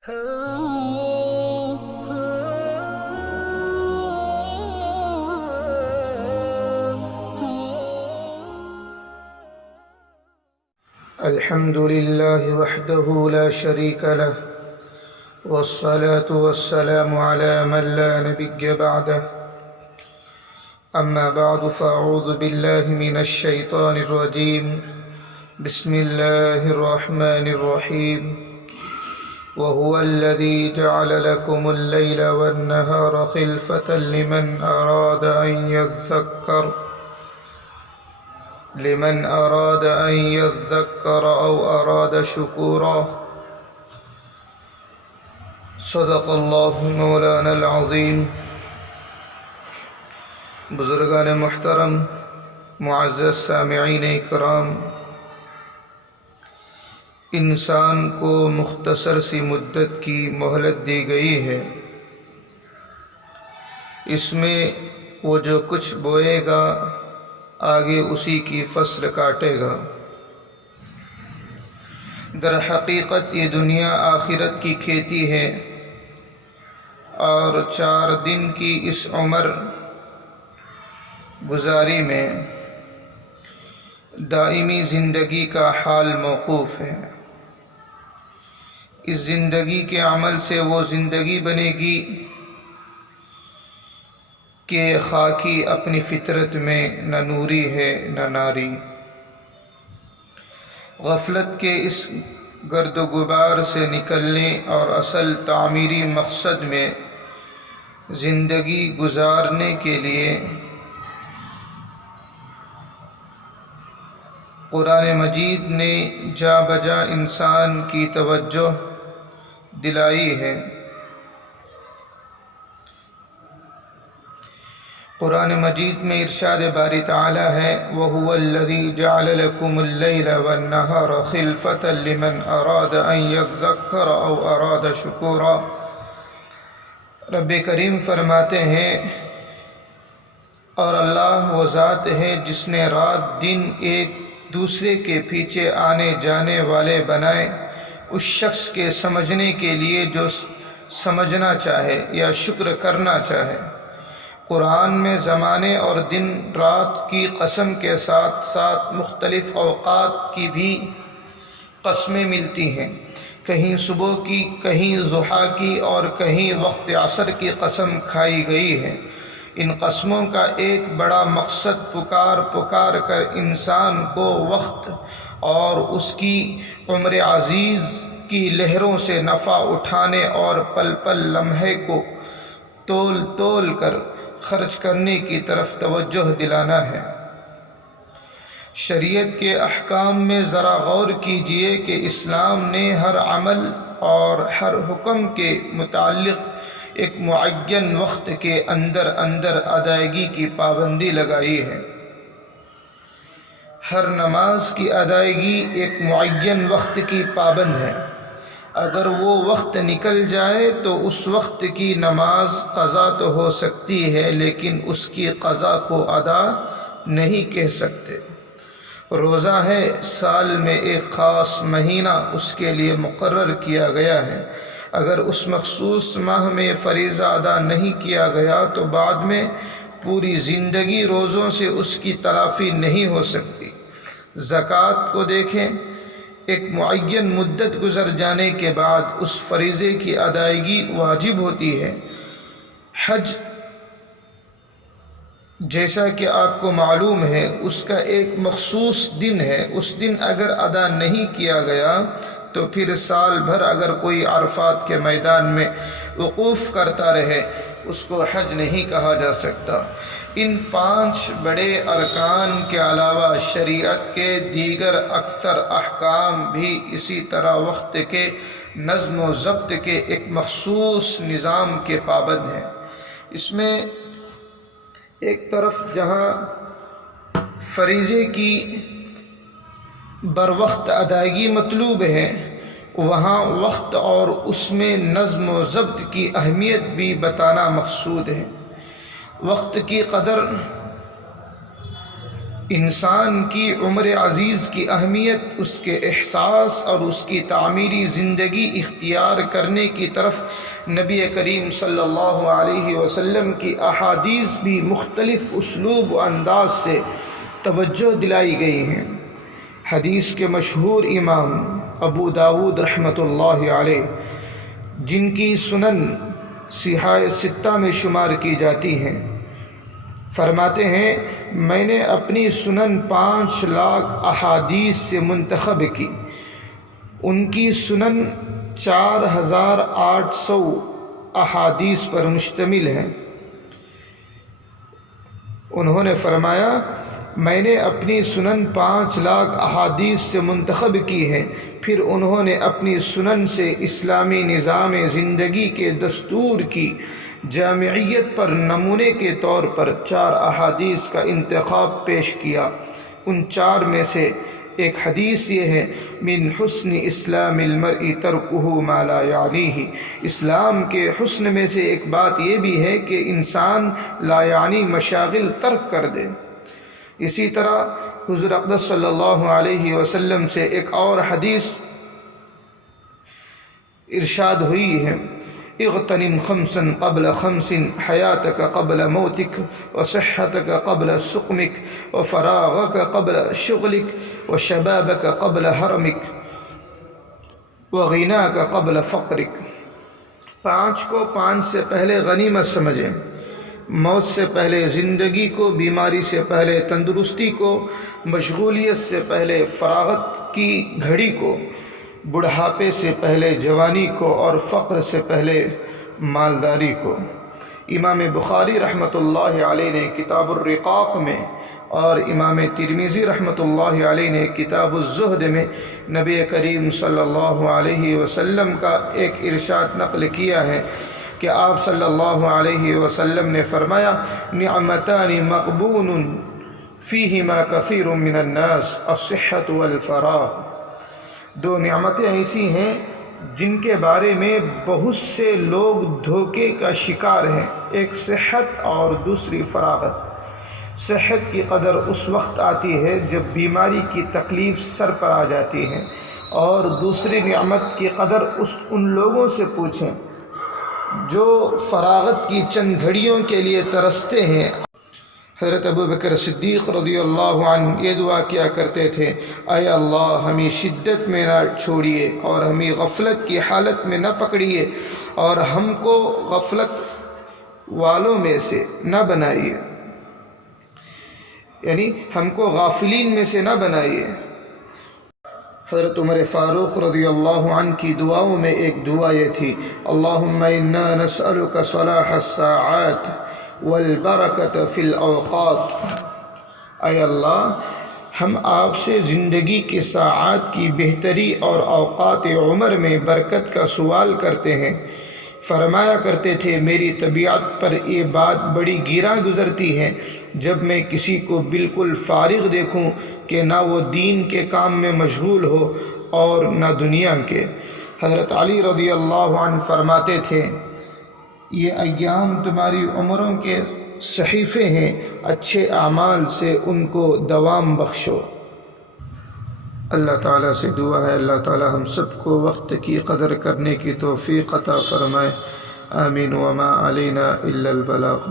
الحمد لله وحده لا شريك له والصلاة والسلام على من لا نبي بعده أما بعد فأعوذ بالله من الشيطان الرجيم بسم الله الرحمن الرحيم وهو الذي جعل لكم الليل والنهار خلفة لمن أراد أن يذكر أو أراد شكورا صدق الله مولانا العظيم۔ بزرگان محترم، معزز سامعین اکرام، انسان کو مختصر سی مدت کی مہلت دی گئی ہے۔ اس میں وہ جو کچھ بوئے گا آگے اسی کی فصل کاٹے گا۔ در حقیقت یہ دنیا آخرت کی کھیتی ہے، اور 4 دن کی اس عمر گزاری میں دائمی زندگی کا حال موقوف ہے۔ اس زندگی کے عمل سے وہ زندگی بنے گی کہ خاکی اپنی فطرت میں نہ نوری ہے نہ ناری۔ غفلت کے اس گرد و غبار سے نکلنے اور اصل تعمیری مقصد میں زندگی گزارنے کے لیے قرآن مجید نے جا بجا انسان کی توجہ دلائی ہے۔ قرآن مجید میں ارشاد باری تعالی ہے وَهُوَ الَّذِي جَعَلَ لَكُمُ اللَّيْلَ وَالنَّهَارَ خِلْفَةً لِمَنْ أَرَادَ أَنْ يَذَّكَّرَ أَوْ أَرَادَ شُكُورًا۔ رب کریم فرماتے ہیں، اور اللہ وہ ذات ہے جس نے رات دن ایک دوسرے کے پیچھے آنے جانے والے بنائے، اس شخص کے سمجھنے کے لیے جو سمجھنا چاہے یا شکر کرنا چاہے۔ قرآن میں زمانے اور دن رات کی قسم کے ساتھ ساتھ مختلف اوقات کی بھی قسمیں ملتی ہیں، کہیں صبح کی، کہیں ضحیٰ کی، اور کہیں وقت عصر کی قسم کھائی گئی ہے۔ ان قسموں کا ایک بڑا مقصد پکار کر انسان کو وقت اور اس کی عمر عزیز کی لہروں سے نفع اٹھانے اور پل پل لمحے کو تول کر خرچ کرنے کی طرف توجہ دلانا ہے۔ شریعت کے احکام میں ذرا غور کیجئے کہ اسلام نے ہر عمل اور ہر حکم کے متعلق ایک معین وقت کے اندر ادائیگی کی پابندی لگائی ہے۔ ہر نماز کی ادائیگی ایک معین وقت کی پابند ہے۔ اگر وہ وقت نکل جائے تو اس وقت کی نماز قضا تو ہو سکتی ہے، لیکن اس کی قضا کو ادا نہیں کہہ سکتے۔ روزہ ہے، سال میں ایک خاص مہینہ اس کے لیے مقرر کیا گیا ہے۔ اگر اس مخصوص ماہ میں فریضہ ادا نہیں کیا گیا تو بعد میں پوری زندگی روزوں سے اس کی تلافی نہیں ہو سکتی۔ زکوٰۃ کو دیکھیں، ایک معین مدت گزر جانے کے بعد اس فریضے کی ادائیگی واجب ہوتی ہے۔ حج جیسا کہ آپ کو معلوم ہے اس کا ایک مخصوص دن ہے، اس دن اگر ادا نہیں کیا گیا تو پھر سال بھر اگر کوئی عرفات کے میدان میں وقوف کرتا رہے اس کو حج نہیں کہا جا سکتا۔ ان 5 بڑے ارکان کے علاوہ شریعت کے دیگر اکثر احکام بھی اسی طرح وقت کے نظم و ضبط کے ایک مخصوص نظام کے پابند ہیں۔ اس میں ایک طرف جہاں فریضے کی بروقت ادائیگی مطلوب ہے، وہاں وقت اور اس میں نظم و ضبط کی اہمیت بھی بتانا مقصود ہے۔ وقت کی قدر انسان کی عمر عزیز کی اہمیت اس کے احساس اور اس کی تعمیری زندگی اختیار کرنے کی طرف نبی کریم صلی اللہ علیہ وسلم کی احادیث بھی مختلف اسلوب و انداز سے توجہ دلائی گئی ہیں۔ حدیث کے مشہور امام ابو داود رحمۃ اللہ علیہ، جن کی سنن صحاح ستہ میں شمار کی جاتی ہیں، فرماتے ہیں میں نے اپنی سنن 5 لاکھ احادیث سے منتخب کی۔ ان کی سنن 4800 احادیث پر مشتمل ہے۔ انہوں نے فرمایا میں نے اپنی سنن 5 لاکھ احادیث سے منتخب کی ہے، پھر انہوں نے اپنی سنن سے اسلامی نظام زندگی کے دستور کی جامعیت پر نمونے کے طور پر 4 احادیث کا انتخاب پیش کیا۔ ان 4 میں سے ایک حدیث یہ ہے، من حسن اسلام المرء ترکہ ما لا یعنیہ، اسلام کے حسن میں سے ایک بات یہ بھی ہے کہ انسان لا یعنی مشاغل ترک کر دے۔ اسی طرح حضور اقدس صلی اللہ علیہ وسلم سے ایک اور حدیث ارشاد ہوئی ہے، اغتنم 5 قبل 5 حیاتک قبل موتک وصحتک قبل سقمک وفراغک قبل شغلک وشبابک قبل حرمک وغناک قبل فقرک۔ 5 کو 5 سے پہلے غنیمت سمجھیں، موت سے پہلے زندگی کو، بیماری سے پہلے تندرستی کو، مشغولیت سے پہلے فراغت کی گھڑی کو، بڑھاپے سے پہلے جوانی کو، اور فقر سے پہلے مالداری کو۔ امام بخاری رحمۃ اللہ علیہ نے کتاب الرقاق میں اور امام ترمذی رحمۃ اللہ علیہ نے کتاب الزہد میں نبی کریم صلی اللہ علیہ وسلم کا ایک ارشاد نقل کیا ہے کہ آپ صلی اللہ علیہ وسلم نے فرمایا، نعمتان مغبون فیہما کثیر من الناس الصحۃ والفراغ۔ 2 نعمتیں ایسی ہیں جن کے بارے میں بہت سے لوگ دھوکے کا شکار ہیں، ایک صحت اور دوسری فراغت۔ صحت کی قدر اس وقت آتی ہے جب بیماری کی تکلیف سر پر آ جاتی ہے، اور دوسری نعمت کی قدر ان لوگوں سے پوچھیں جو فراغت کی چند گھڑیوں کے لیے ترستے ہیں۔ حضرت ابوبکر صدیق رضی اللہ عنہ یہ دعا کیا کرتے تھے، اے اللہ ہمیں شدت میں نہ چھوڑیے اور ہمیں غفلت کی حالت میں نہ پکڑیے، اور ہم کو غفلت والوں میں سے نہ بنائیے، یعنی ہم کو غافلین میں سے نہ بنائیے۔ حضرت عمر فاروق رضی اللہ عنہ کی دعاؤں میں ایک دعا یہ تھی، اللہم انا نسألک صلاح الساعات والبرکت فی الاوقات، اے اللہ ہم آپ سے زندگی کی ساعات کی بہتری اور اوقات عمر میں برکت کا سوال کرتے ہیں۔ فرمایا کرتے تھے میری طبیعت پر یہ بات بڑی گراں گزرتی ہے جب میں کسی کو بالکل فارغ دیکھوں کہ نہ وہ دین کے کام میں مشغول ہو اور نہ دنیا کے۔ حضرت علی رضی اللہ عنہ فرماتے تھے یہ ایام تمہاری عمروں کے صحیفے ہیں، اچھے اعمال سے ان کو دوام بخشو۔ اللہ تعالیٰ سے دعا ہے اللہ تعالیٰ ہم سب کو وقت کی قدر کرنے کی توفیق عطا فرمائے، آمین۔ وما علینا الا البلاغ۔